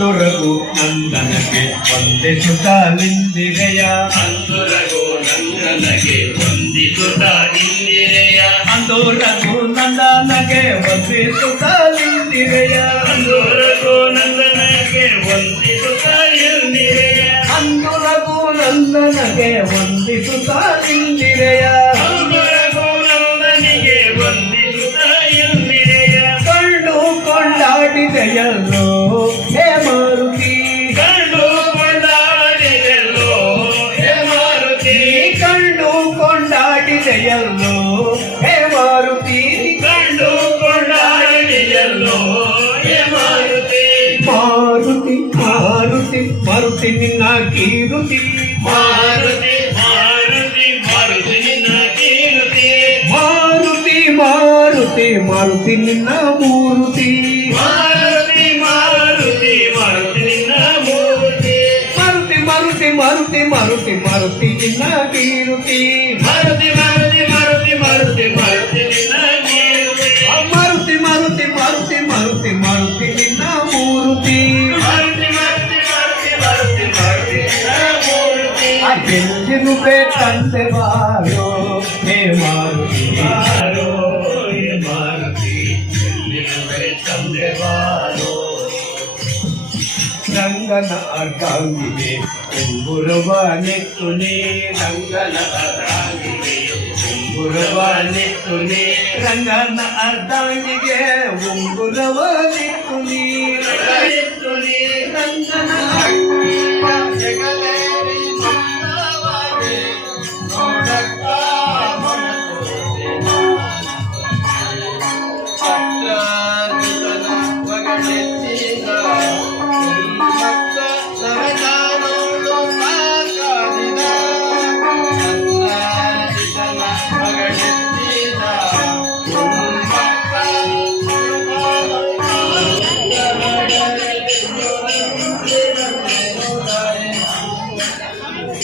ಅಂದುರಗು ನಂದನಗೆ ವಂದಿಸುತ್ತ ನಿಂದಿರೆಯ ಅಂದುರಗು ನಂದನಗೆ ವಂದಿಸುತ್ತ ನಿಂದಿರೆಯ ಅಂದುರಗು ನಂದನಗೆ ವಂದಿಸುತ್ತ ನಿಂದಿರೆಯ ಅಂದುರಗು ನಂದನಗೆ ವಂದಿಸುತ್ತ ನಿಂದಿರೆಯ ಅಂದುರಗು ನಂದನಗೆ ಒಂದಿ ಸುತ ನಿಂದಿರೆಯ ಕಂಡು ಕೊಂಡಾಡಿದೆಯಲ್ಲೋ ಹೇ ಮಾರುತಿ ಕಂಡು ಕೊಂಡಾಡಿದೆಯಲ್ಲೋ ಹೇ ಮಾರುತಿ ಮಾರುತಿ ಮಾರುತಿ ಮಾರುತಿ ನಿನ್ನ ಕೀರುತಿ ಮಾರುತಿ ಮಾರುತಿ ಮಾರುತಿ ನಿನ್ನ ಕೀರುತಿ ಮಾರುತಿ ಮಾರುತಿ ಮಾರುತಿ ನಿನ್ನ ಮೂರುತಿ ಮಾರುತಿ ಮಾರುತಿ ಮಾರುತಿ ನಿನ್ನ ಮೂರ್ತಿ ಮಾರುತಿ ಮಾರುತಿ ಮಾರುತಿ ಮಾರುತಿ ಮಾರುತಿ ನಿನ್ನ ಕೀರುತಿ ಮಾರುತಿ ಮಾರುತಿ ಮಾರುತಿ ನಿನ್ನ ಮೂರ್ತಿ ಆ ಗೆಲ್ಲಿರುವೆ ತಂದೆ ಬಾರೋ ಹೇ ಮಾರುತಿ ಬಾರೋ ಹೇ ಮಾರುತಿ ಎಲ್ಲಿರುವೆ ತಂದೆ ಬಾರೋ ರಂಗನ ಅರ್ಧಾಂಗಿಗೆ ಉಂಗುರವ ನೆತ್ತುನೆ ರಂಗನ ಅದಾಗಿದೆ ಉಂಗುರವ ನೆತ್ತುನೆ ರಂಗನ ಅರ್ಧಾಂಗಿಗೆ ಉಂಗುರವ ನೆತ್ತುನಿ ಎತ್ತುನಿ ರಂಗನ